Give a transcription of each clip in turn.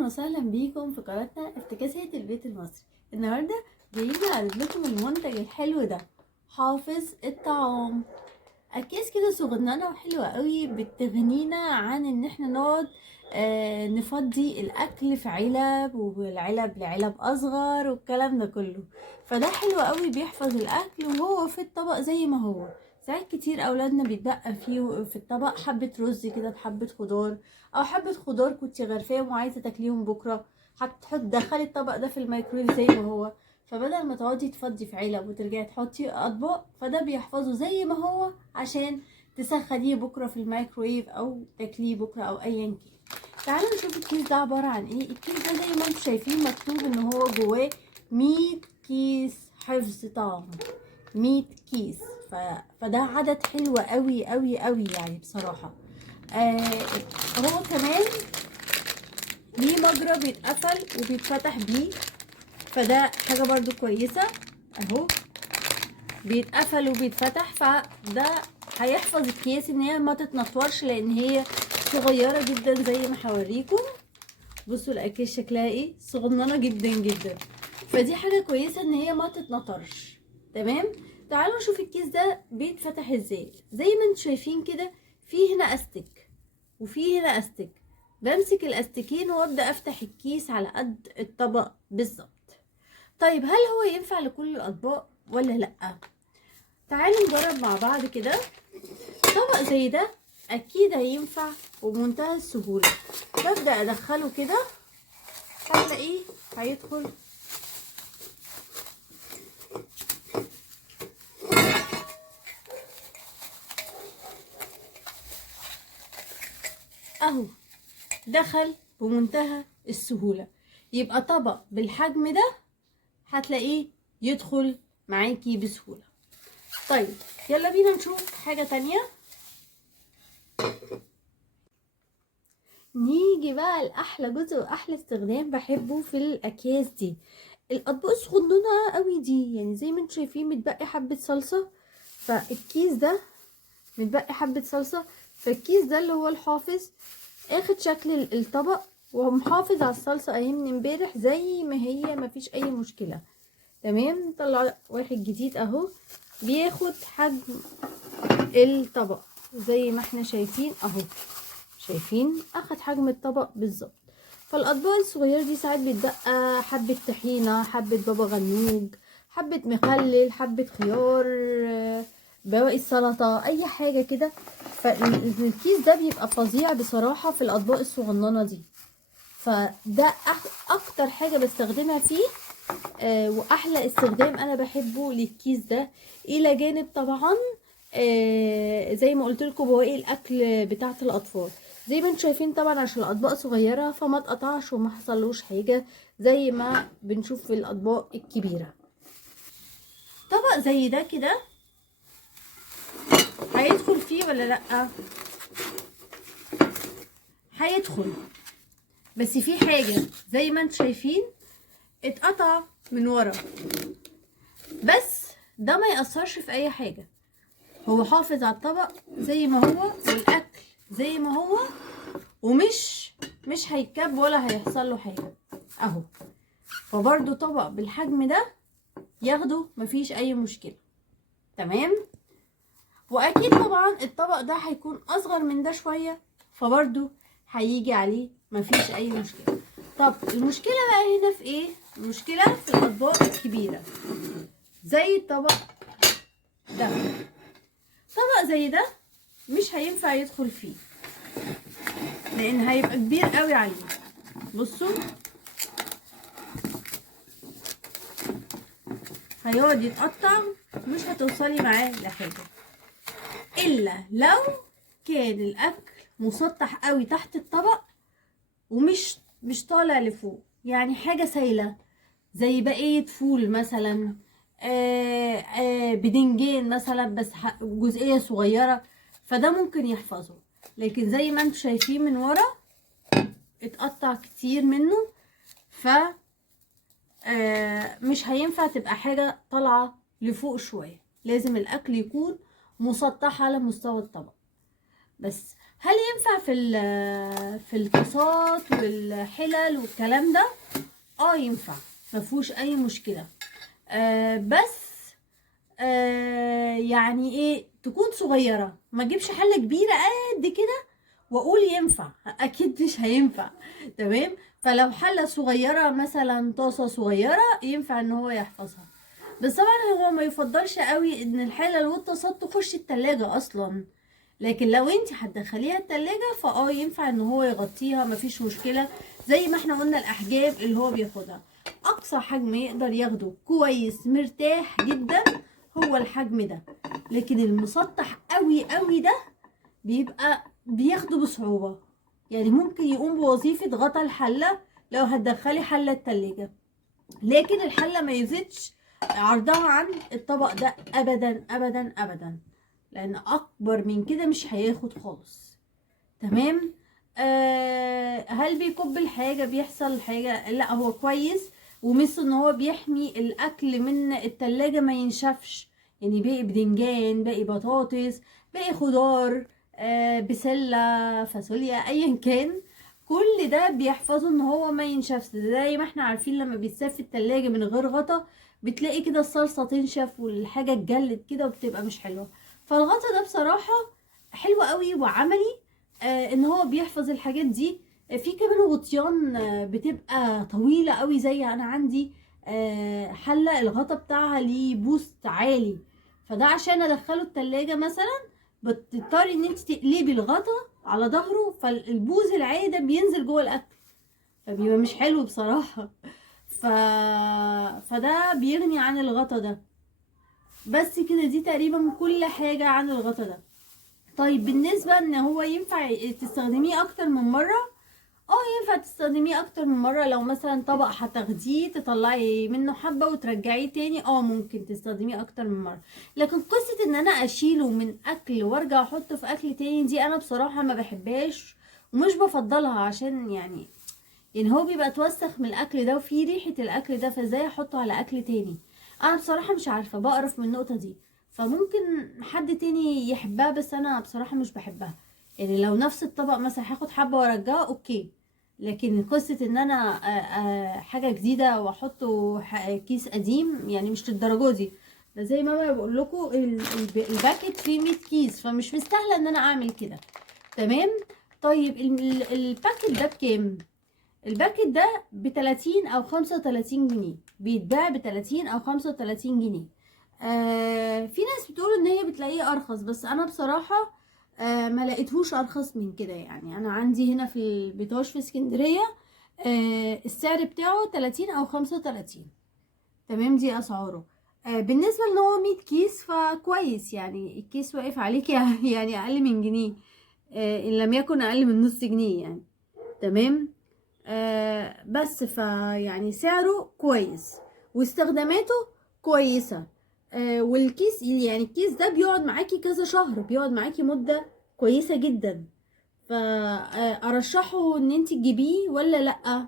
اهلا وسهلا بيكم في قناتنا افتكاسات البيت المصري. النهارده جايين نعرض لكم المنتج الحلو ده، حافظ الطعام. اكياس كده صغننه وحلوه قوي، بتغنينا عن ان احنا نقعد نفضي الاكل في علب، والعلب لعلب اصغر والكلام ده كله. فده حلو قوي، بيحفظ الاكل وهو في الطبق زي ما هو. ساعات كتير اولادنا بيتبقى فيه في الطبق حبه رز كده بحبه خضار، او حبه خضار كنتي غرفاهم وعايزه تاكليهم بكره، دخلي الطبق ده في الميكرويف زي ما هو. فبدل ما تقعدي تفضي في علب وترجعي تحطي اطباق، فده بيحفظه زي ما هو عشان تسخنيه بكره في الميكرويف او تاكليه بكره او ايا كان. تعالوا نشوف الكيس ده عباره عن ايه. الكيس ده زي ما انتم شايفين مكتوب ان هو جواه 100 كيس حفظ طعام. 100 كيس. فده عدد حلو قوي قوي قوي يعني بصراحه. هو كمان ليه مجرى بيتقفل وبيتفتح بيه، فده حاجه برضو كويسه اهو، بيتقفل وبيتفتح. فده هيحفظ الكيس ان هي ما تتنطورش، لان هي صغيره جدا زي ما هوريكم. بصوا الاكياس شكلها ايه، صغننه جدا جدا، فدي حاجه كويسه ان هي ما تتنطرش. تمام. تعالوا نشوف الكيس ده بيتفتح ازاي. زي ما انتم شايفين كده، في هنا استك وفي هنا استك. بمسك الاستكين وابدا افتح الكيس على قد الطبق بالظبط. طيب هل هو ينفع لكل الاطباق ولا لا؟ تعالوا نجرب مع بعض كده. طبق زي ده اكيد هينفع وبمنتهى السهوله. ببدا ادخله كده، هتلاقيه هيدخل اهو، دخل بمنتهى السهوله. يبقى طبق بالحجم ده هتلاقيه يدخل معاكي بسهوله. طيب يلا بينا نشوف حاجه تانية. نيجي بقى لأحلى جزء وأحلى استخدام بحبه في الأكياس دي، الأطباق الصغننة قوي دي. يعني زي ما انتم شايفين متبقي حبة صلصة، فالكيس ده متبقي حبة صلصة، فالكيس ده اللي هو الحافظ اخد شكل الطبق ومحافظ على الصلصة اهي من امبارح زي ما هي، مفيش أي مشكلة. تمام. نطلع واحد جديد اهو، بياخد حجم الطبق زي ما احنا شايفين اهو. شايفين اخد حجم الطبق بالظبط. فالاطباق الصغيره دي ساعات بتبقى حبه طحينه، حبه بابا غنوج، حبه مخلل، حبه خيار، بواقي السلطه، اي حاجه كده. فالكيس ده بيبقى فظيع بصراحه في الاطباق الصغننه دي. فده اكتر حاجه بستخدمها فيه، واحلى استخدام انا بحبه للكيس ده. الى جانب طبعا زي ما قلت لكم بواقي الاكل بتاعه الاطفال. زي ما انتم شايفين طبعا عشان الاطباق صغيره فما اتقطعش وما حصلوش حاجه زي ما بنشوف في الاطباق الكبيره. طبق زي ده كده هيدخل فيه ولا لا؟ هيدخل، بس في حاجه زي ما انتم شايفين اتقطع من ورا، بس ده ما يأثرش في اي حاجه. هو حافظ على الطبق زي ما هو والاكل زي ما هو، مش هيتكب ولا هيحصل له حاجه اهو. فبرضو طبق بالحجم ده ياخده مفيش اي مشكله. تمام. واكيد طبعا الطبق ده هيكون اصغر من ده شويه، فبرضو هيجي عليه مفيش اي مشكله. طب المشكله بقى هنا في ايه؟ المشكله في الاطباق الكبيره زي الطبق ده. طبق زي ده مش هينفع يدخل فيه لان هيبقى كبير قوي عليه. بصوا هيقعد يتقطع، مش هتوصلي معاه لحاجه، الا لو كان الاكل مسطح قوي تحت الطبق ومش طالع لفوق، يعني حاجه سايله زي بقيه فول مثلا، بدنجان مثلا بس جزئيه صغيره، فده ممكن يحفظه. لكن زي ما انتم شايفين من ورا اتقطع كتير منه، ف مش هينفع تبقى حاجه طالعه لفوق شويه، لازم الاكل يكون مسطح على مستوى الطبق. بس هل ينفع في الطاسات والحلل والكلام ده؟ ينفع، مفهوش اي مشكله. بس يعني ايه، تكون صغيره، ما اجيبش حله كبيره قد كده واقول ينفع، اكيد مش هينفع. تمام. فلو حله صغيره مثلا، طاسه صغيره، ينفع ان هو يحفظها. بس طبعا هو ما يفضلش قوي ان الحلل والطاسات تخش التلاجة اصلا. لكن لو انت هتدخليها التلاجة ينفع ان هو يغطيها، مفيش مشكلة. زي ما احنا قلنا الاحجام اللي هو بياخدها، اقصى حجم يقدر ياخده كويس مرتاح جدا هو الحجم ده. لكن المسطح قوي قوي ده بيبقى بياخده بصعوبة، يعني ممكن يقوم بوظيفة غطا الحلة لو هتدخلي حلة التلاجة. لكن الحلة ما يزيدش عرضها عن الطبق ده ابدا ابدا ابدا، لان اكبر من كده مش هياخد خالص. تمام. هل بيكب الحاجة، بيحصل حاجة؟ لا، هو كويس. ومثل ان هو بيحمي الاكل من التلاجة ما ينشفش، يعني باقي بدنجان، باقي بطاطس، باقي خضار، بسلة، فاصوليا، ايا كان، كل ده بيحفظه ان هو ما ينشفش. زي ما احنا عارفين لما بيتساب في التلاجة من غير غطا بتلاقي كده الصلصة تنشف والحاجة تجلد كده وبتبقى مش حلوة. فالغطا ده بصراحة حلو قوي وعملي، ان هو بيحفظ الحاجات دي. في كمان غطيان بتبقى طويلة قوي، زي انا عندي حلة الغطا بتاعها ليه بوست عالي، فده عشان ادخله التلاجة مثلا بتضطري ان انت تقلبي الغطا على ظهره، فالبوز العالي ده بينزل جوه الاكل، فبيبقى مش حلو بصراحة. ف... فده بيغني عن الغطا ده. بس كده، دي تقريبا كل حاجة عن الغطا ده. طيب بالنسبة ان هو ينفع تستخدميه اكتر من مرة؟ ينفع تستخدميه اكتر من مرة. لو مثلا طبق هتاخديه تطلعي منه حبة وترجعيه تاني، ممكن تستخدميه اكتر من مرة. لكن قصة ان انا اشيله من اكل وارجع احطه في اكل تاني، دي انا بصراحة ما بحبهاش ومش بفضلها، عشان يعني هو بيبقى توسخ من الاكل ده وفيه ريحة الاكل ده، فازاي احطه على اكل تاني؟ انا بصراحة مش عارفة، بقرف من النقطة دي. فممكن حد تاني يحبها، بس انا بصراحة مش بحبها. يعني لو نفس الطبق مثلا هاخد حبة وارجعه، اوكي. لكن قصة ان انا حاجة جديدة واحطه كيس قديم، يعني مش للدرجة دي. ده زي ما بقول لكم الباكت فيه 100 كيس، فمش مستاهلة ان انا اعمل كده. تمام. طيب الباكت ده بكام؟ الباكت ده ب30 او 35 جنيه، بيتباع ب30 او 35 جنيه. في ناس بتقول ان هي بتلاقيه ارخص، بس انا بصراحة ما لقيتهوش ارخص من كده. يعني انا عندي هنا في البيطاش في اسكندرية السعر بتاعه 30 او 35. تمام، دي اسعاره. بالنسبة ان هو 100 كيس فكويس، يعني الكيس واقف عليك يعني اقل من جنيه، ان لم يكن اقل من نص جنيه يعني. تمام. بس يعني سعره كويس واستخداماته كويسة. والكيس، يعني الكيس ده بيقعد معاكي كذا شهر، بيقعد معاكي مدة كويسة جدا. فأرشحه ان انت تجيبيه ولا لأ؟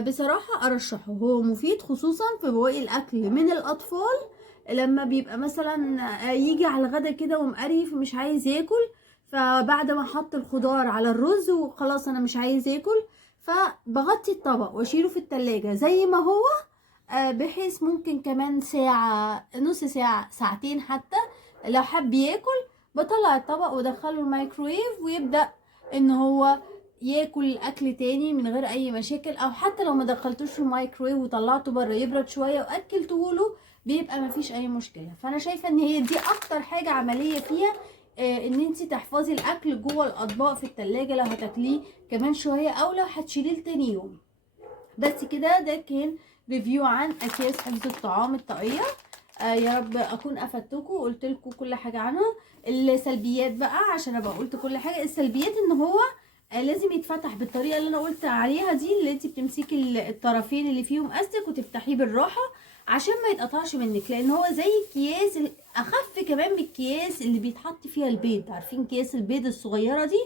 بصراحة أرشحه، هو مفيد خصوصا في بواقي الأكل من الأطفال، لما بيبقى مثلا يجي على الغدا كده ومقريف ومش عايز ياكل، فبعد ما احط الخضار على الرز وخلاص انا مش عايز ياكل، فبغطي الطبق واشيله في التلاجة زي ما هو، بحيث ممكن كمان ساعة، نص ساعة، ساعتين حتى، لو حب ياكل بطلع الطبق وادخله الميكرويف ويبدأ ان هو ياكل الاكل تاني من غير اي مشاكل. او حتى لو ما دخلتوش في الميكرويف وطلعته بره يبرد شويه واكلته له، بيبقى ما فيش اي مشكله. فانا شايفه ان هي دي اكتر حاجه عمليه فيها، ان انت تحفظي الاكل جوه الاطباق في التلاجة لو هتاكليه كمان شويه او لو هتشيليه لتاني يوم. بس كده، ده كان ريفيو عن اكياس حفظ الطعام الطاقيه. يا رب اكون افدتكم وقلت لكم كل حاجه عنها. السلبيات بقى، عشان ابقى قلت كل حاجه. السلبيات ان هو لازم يتفتح بالطريقه اللي انا قلت عليها دي، اللي انت بتمسكي الطرفين اللي فيهم استك وتفتحيه بالراحه عشان ما يتقطعش منك، لان هو زي الكياس اخف كمان من الكياس اللي بيتحط فيها البيض. عارفين كياس البيض الصغيره دي؟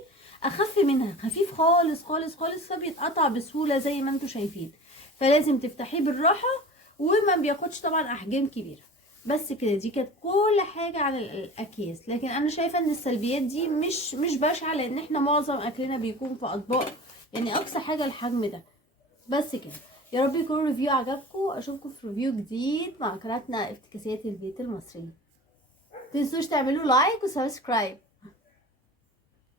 اخف منها، خفيف خالص خالص خالص، فبيتقطع بسهوله زي ما انتم شايفين. فلازم تفتحيه بالراحه، وما بياخدش طبعا احجام كبيره. بس كده، دي كانت كل حاجة عن الأكياس. لكن أنا شايفة إن السلبيات دي مش بشعة، لأن احنا معظم أكلنا بيكون في أطباق، يعني أقصى حاجة الحجم ده. بس كده، يا رب يكون الريفيو عجبكم. أشوفكم في ريفيو جديد مع قناتنا افتكاسات البيت المصري. متنسوش تعملوا لايك وسبسكرايب.